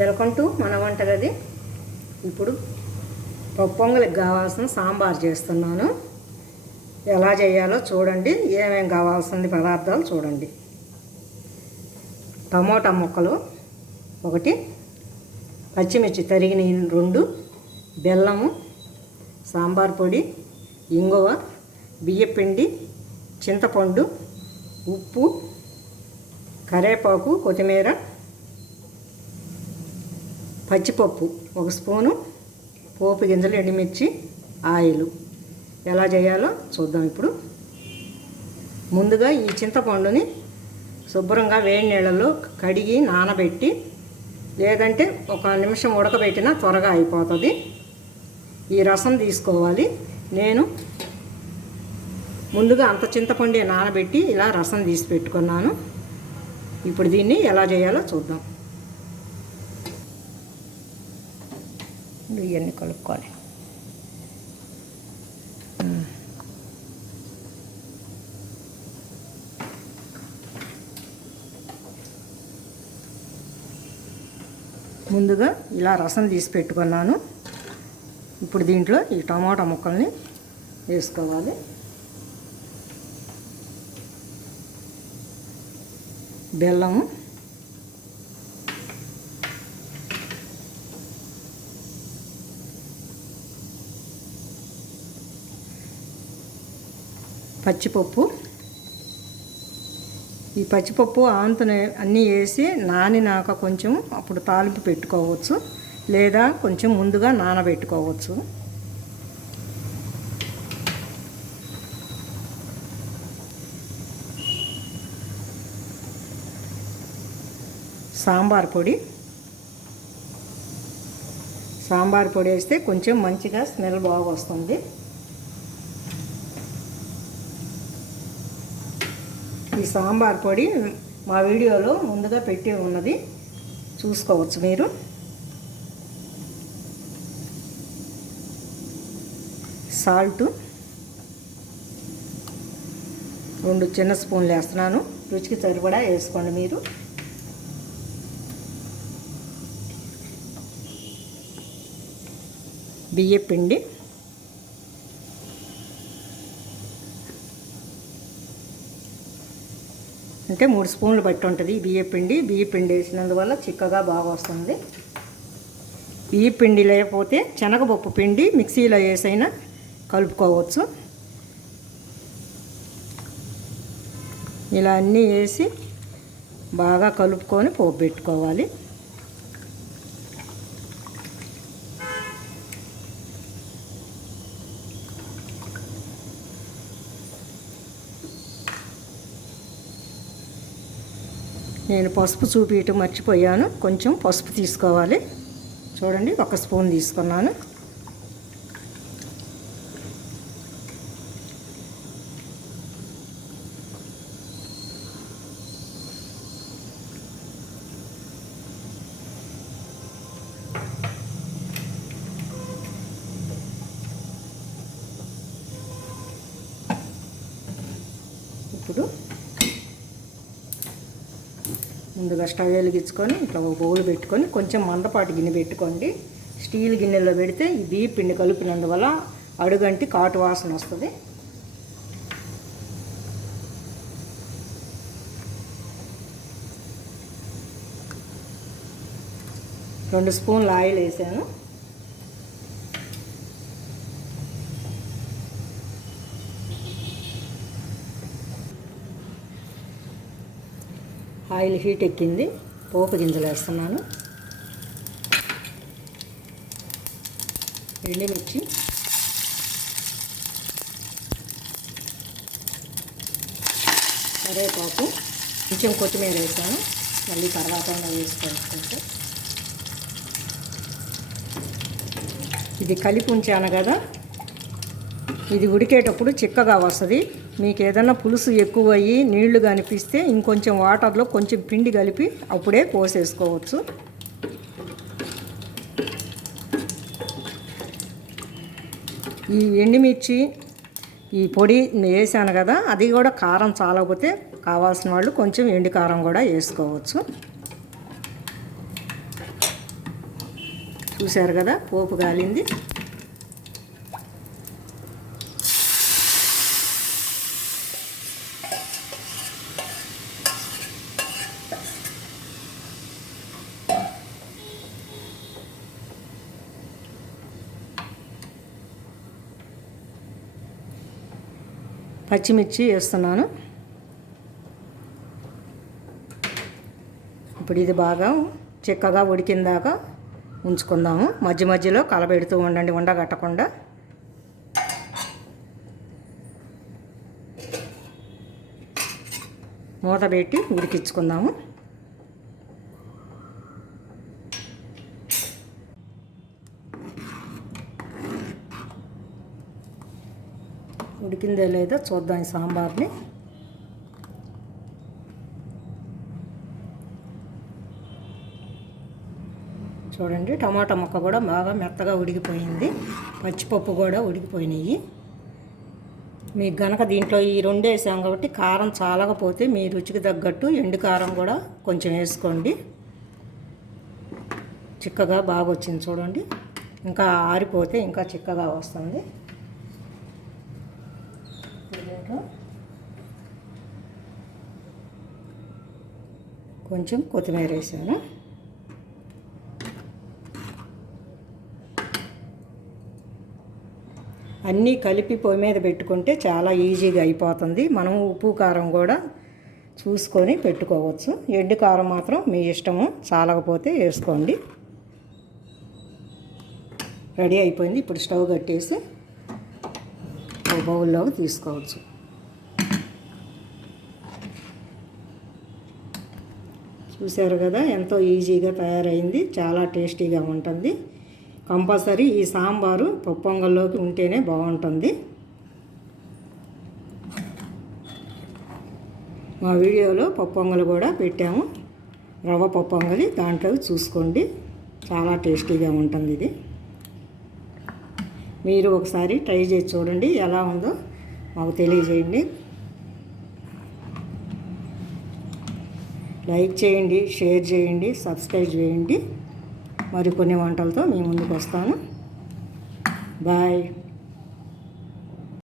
Welcome to మన వంటగది. ఇప్పుడు పొంగలికి కావాల్సిన సాంబార్ చేస్తున్నాను. ఎలా చేయాలో చూడండి. ఏమేమి కావాల్సిన పదార్థాలు చూడండి. టమోటా ముక్కలు 1, పచ్చిమిర్చి తరిగిన 2, బెల్లము, సాంబార్ పొడి, ఇంగువ, బియ్యపిండి, చింతపండు, ఉప్పు, కరివేపాకు, కొత్తిమీర, పచ్చిపప్పు 1 స్పూను, పోపు గింజలు, ఎండుమిర్చి, ఆయిల్. ఎలా చేయాలో చూద్దాం. ఇప్పుడు ముందుగా ఈ చింతపండుని శుభ్రంగా వేడి నీళ్ళలో కడిగి నానబెట్టి, లేదంటే 1 నిమిషం ఉడకబెట్టినా త్వరగా అయిపోతుంది. ఈ రసం తీసుకోవాలి. నేను ముందుగా అంత చింతపండు నానబెట్టి ఇలా రసం తీసి పెట్టుకున్నాను. ఇప్పుడు దీన్ని ఎలా చేయాలో చూద్దాం. ఇవన్నీ కలుపుకోవాలి. ముందుగా ఇలా రసం తీసి పెట్టుకున్నాను. ఇప్పుడు దీంట్లో ఈ టమాటా ముక్కల్ని వేసుకోవాలి. బెల్లము, పచ్చిపప్పు. ఈ పచ్చిపప్పు ఆంతనే అన్నీ వేసి నానినాక కొంచెం అప్పుడు తాలింపు పెట్టుకోవచ్చు, లేదా కొంచెం ముందుగా నానబెట్టుకోవచ్చు. సాంబార్ పొడి వేస్తే కొంచెం మంచిగా స్మెల్ బాగా వస్తుంది. ఈ సాంబార్ పొడి మా వీడియోలో ముందుగా పెట్టి ఉన్నది, చూసుకోవచ్చు మీరు. సాల్ట్ 2 చిన్న స్పూన్లు వేస్తున్నాను. రుచికి సరిపడా వేసుకోండి మీరు. బియ్యపిండి, అంటే 3 స్పూన్లు బట్టి ఉంటుంది బియ్యపిండి వేసినందువల్ల చిక్కగా బాగా వస్తుంది. బియ్యపిండి లేకపోతే శనగపప్పు పిండి మిక్సీలో వేసైనా కలుపుకోవచ్చు. ఇలా అన్నీ వేసి బాగా కలుపుకొని పోపు పెట్టుకోవాలి. నేను పసుపు చూపించటం మర్చిపోయాను. కొంచెం పసుపు తీసుకోవాలి. చూడండి, 1 స్పూన్ తీసుకున్నాను. ఇప్పుడు ముందుగా స్టవ్ వెలిగించుకొని ఇట్లా ఒక బౌల్ పెట్టుకొని కొంచెం మందపాటి గిన్నె పెట్టుకోండి. స్టీల్ గిన్నెలో పెడితే ఈ బియ్య పిండి కలిపినందువల్ల అడుగంటి కాటు వాసన వస్తుంది. రెండు స్పూన్లు ఆయిల్ వేసాను. ఆయిల్ హీట్ ఎక్కింది. పోపు గింజలు వేస్తున్నాను. ఎండుమిర్చి, కరివేపాకు, కొంచెం కొత్తిమీర వేసాను. మళ్ళీ తర్వాత వేసుకుంటే ఇది కలిపి ఉంచాను కదా, ఇది ఉడికేటప్పుడు చిక్కగా వస్తుంది. మీకు ఏదైనా పులుసు ఎక్కువ అయ్యి నీళ్లు కనిపిస్తే ఇంకొంచెం వాటర్లో కొంచెం పిండి కలిపి అప్పుడే పోసేసుకోవచ్చు. ఈ ఎండుమిర్చి ఈ పొడి వేసాను కదా, అది కూడా కారం చాలకపోతే కావాల్సిన వాళ్ళు కొంచెం ఎండు కారం కూడా వేసుకోవచ్చు. చూశారు కదా పోపు గాలింది. పచ్చిమిర్చి వేస్తున్నాను. ఇప్పుడు ఇది బాగా చిక్కగా ఉడికిందాక ఉంచుకుందాము. మధ్య మధ్యలో కలబెడుతూ ఉండండి ఉండగట్టకుండా. మూత పెట్టి ఉడికించుకుందాము. ఉడికిందో లేదో చూద్దాం ఈ సాంబార్ని. చూడండి టమాటా ముక్క కూడా బాగా మెత్తగా ఉడికిపోయింది. పచ్చిపప్పు కూడా ఉడికిపోయినాయి. మీకు గనక దీంట్లో ఈ రెండు వేసాం కాబట్టి కారం చాలకపోతే మీ రుచికి తగ్గట్టు ఎండు కారం కూడా కొంచెం వేసుకోండి. చిక్కగా బాగా వచ్చింది చూడండి. ఇంకా ఆరిపోతే ఇంకా చిక్కగా వస్తుంది. కొంచెం కొత్తిమీర వేసాను. అన్నీ కలిపి పొయ్యి మీద పెట్టుకుంటే చాలా ఈజీగా అయిపోతుంది. మనం ఉప్పు కారం కూడా చూసుకొని పెట్టుకోవచ్చు. ఎండు కారం మాత్రం మీ ఇష్టము, చాలకపోతే వేసుకోండి. రెడీ అయిపోయింది. ఇప్పుడు స్టవ్ కట్టేసి ఒక బౌల్లోకి తీసుకోవచ్చు. చూశారు కదా ఎంతో ఈజీగా తయారైంది. చాలా టేస్టీగా ఉంటుంది. కంపల్సరీ ఈ సాంబారు పప్పు పొంగల్లోకి ఉంటేనే బాగుంటుంది. మా వీడియోలో పప్పు పొంగల్ కూడా పెట్టాము, రవ్వ పప్పు పొంగలి. దాంట్లో చూసుకోండి, చాలా టేస్టీగా ఉంటుంది. ఇది మీరు ఒకసారి ట్రై చేసి చూడండి, ఎలా ఉందో మాకు తెలియజేయండి. లైక్ చేయండి, షేర్ చేయండి, సబ్స్క్రైబ్ చేయండి. మరికొన్ని వంటలతో మీ ముందుకు వస్తాను. బాయ్.